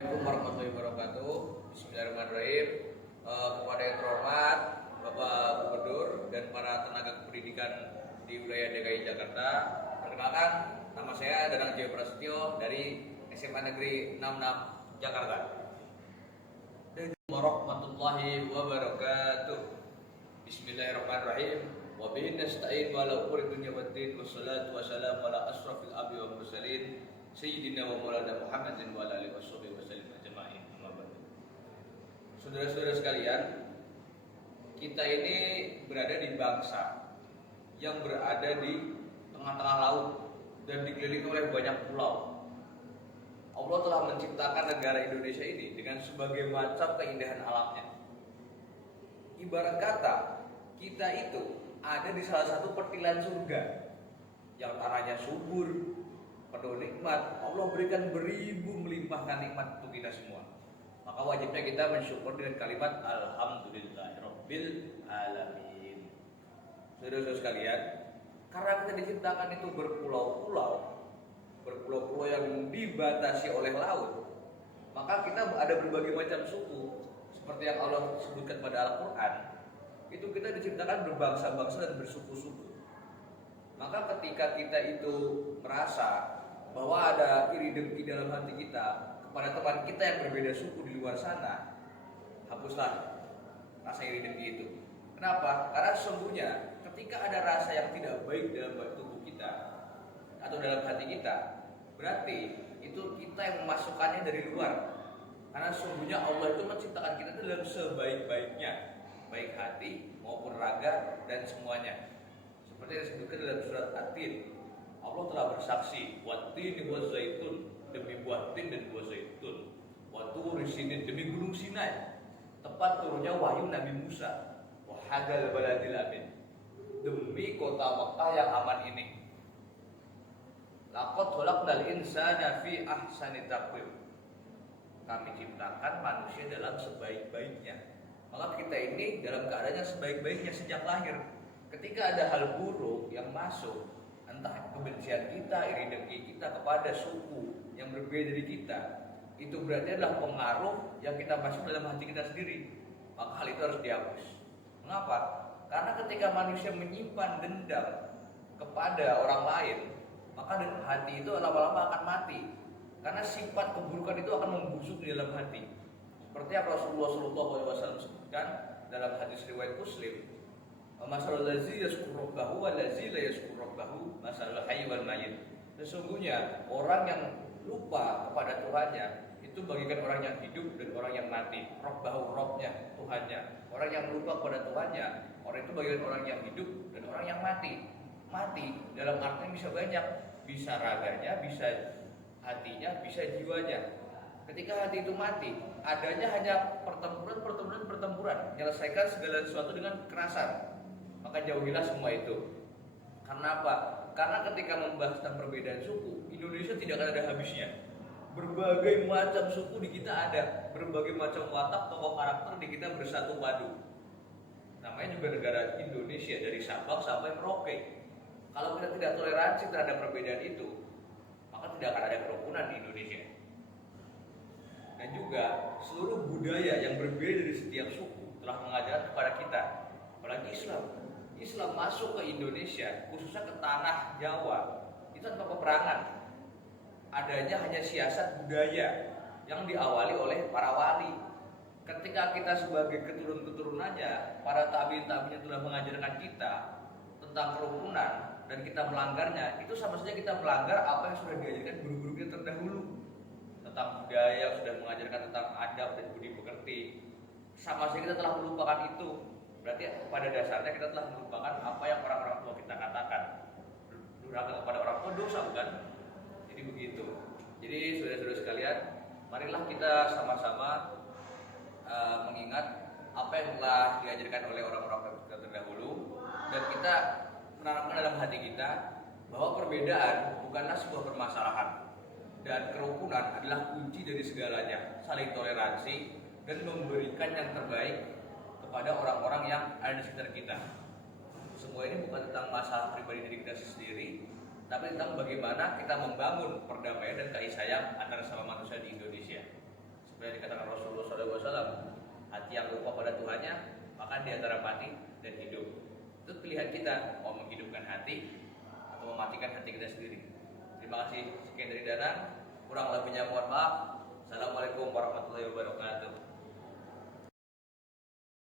Assalamualaikum warahmatullahi wabarakatuh. Bismillahirrahmanirrahim. Kepada yang terhormat Bapak Gubernur dan para tenaga kependidikan di wilayah DKI Jakarta, perkenalkan nama saya Danang Jaya Prasetyo dari SMA Negeri 66 Jakarta. Assalamualaikum warahmatullahi wabarakatuh. Bismillahirrahmanirrahim. Wa bihi nasta'in wa ala umuri dunya waddin wassalatu wassalamu ala asrofil anbiya'i wal mursalin Sayyidina wa maulana Muhammadin wa ala alihi washabihi wasallam ajma'in. Saudara-saudara sekalian, kita ini berada di bangsa yang berada di tengah-tengah laut dan dikelilingi oleh banyak pulau. Allah telah menciptakan negara Indonesia ini dengan sebagai macam keindahan alamnya. Ibarat kata, kita itu ada di salah satu pertilan surga yang tanahnya subur, penuh nikmat. Allah berikan beribu melimpahkan nikmat untuk kita semua. Maka wajibnya kita mensyukur dengan kalimat alhamdulillahirabbil alamin. Saudara-saudara sekalian, karena kita diciptakan itu berpulau-pulau yang dibatasi oleh laut, maka kita ada berbagai macam suku. Seperti yang Allah sebutkan pada Al-Quran, itu kita diciptakan berbangsa-bangsa dan bersuku-suku. Maka ketika kita itu merasa bahwa ada iri dengki dalam hati kita kepada teman kita yang berbeda suku di luar sana, hapuslah rasa iri dengki itu. Kenapa? Karena sesungguhnya ketika ada rasa yang tidak baik dalam tubuh kita atau dalam hati kita, berarti itu kita yang memasukkannya dari luar. Karena sesungguhnya Allah itu menciptakan kita dalam sebaik-baiknya, baik hati maupun raga dan semuanya. Seperti yang disebutkan dalam surat At-Tin, Allah telah bersaksi, wat-tin wa zaitun, demi buah tin dan buah zaitun, wa turi sinin, demi gunung Sinai, tempat turunnya wahyu Nabi Musa, wa hadzal baladil amin, demi kota Mekah yang aman ini. Laqad khalaqnal insana fi ahsani taqwim. Kami ciptakan manusia dalam sebaik-baiknya. Maka kita ini dalam keadaan yang sebaik-baiknya sejak lahir. Ketika ada hal buruk yang masuk, entah kebencian kita, iri dengki kita kepada suku yang berbeda dari kita, itu berarti adalah pengaruh yang kita masuk dalam hati kita sendiri. Maka hal itu harus dihapus. Mengapa? Karena ketika manusia menyimpan dendam kepada orang lain, maka hati itu lama-lama akan mati. Karena sifat keburukan itu akan membusuk di dalam hati. Seperti yang Rasulullah SAW sebutkan dalam hadis riwayat Muslim, masalul ladzi yazkuru rabbahu wal ladzi la yazkuru rabbahu masalul hayy wal mayyit. Sesungguhnya orang yang lupa kepada Tuhannya itu bagikan orang yang hidup dan orang yang mati. Rabbahu, Rabbnya, Tuhannya. Orang yang lupa kepada Tuhannya, orang itu bagikan orang yang hidup dan orang yang mati. Mati dalam artinya bisa banyak, bisa raganya, bisa hatinya, bisa jiwanya. Ketika hati itu mati, adanya hanya pertempuran, menyelesaikan segala sesuatu dengan kekerasan. Maka jauhilah semua itu. Karena apa? Karena ketika membahas tentang perbedaan suku, Indonesia tidak akan ada habisnya. Berbagai macam suku di kita ada, berbagai macam watak tokoh karakter di kita bersatu padu. Namanya juga negara Indonesia, dari Sabang sampai Merauke. Kalau kita tidak toleransi terhadap perbedaan itu, maka tidak akan ada kerukunan di Indonesia. Dan juga seluruh budaya yang berbeda dari setiap suku telah mengajarkan kepada kita, apalagi Islam masuk ke Indonesia, khususnya ke tanah Jawa, itu tanpa peperangan. Adanya hanya siasat budaya yang diawali oleh para wali. Ketika kita sebagai keturunan-keturunannya, para tabi'in telah mengajarkan kita tentang kerukunan dan kita melanggarnya, itu sama saja kita melanggar apa yang sudah diajarkan guru-guru kita terdahulu tentang budaya, sudah mengajarkan tentang adab dan budi pekerti. Sama saja kita telah melupakan itu. Berarti pada dasarnya kita telah melupakan apa yang orang-orang tua kita katakan. Durhaka kepada orang tua dosa, bukan? Jadi begitu. Jadi saudara-saudara sekalian, marilah kita sama-sama mengingat apa yang telah diajarkan oleh orang-orang kita terdahulu, dan kita menanamkan dalam hati kita bahwa perbedaan bukanlah sebuah permasalahan, dan kerukunan adalah kunci dari segalanya. Saling toleransi dan memberikan yang terbaik kepada orang-orang yang ada di sekitar kita. Semua ini bukan tentang masalah pribadi diri kita sendiri, tapi tentang bagaimana kita membangun perdamaian dan kasih sayang antara sama manusia di Indonesia. dikatakan Rasulullah SAW, hati yang lupa pada Tuhannya, maka di antara mati dan hidup. Itu pilihan kita, mau menghidupkan hati atau mematikan hati kita sendiri. Terima kasih. Sekian dari Danang, kurang lebihnya mohon maaf. Assalamualaikum warahmatullahi wabarakatuh.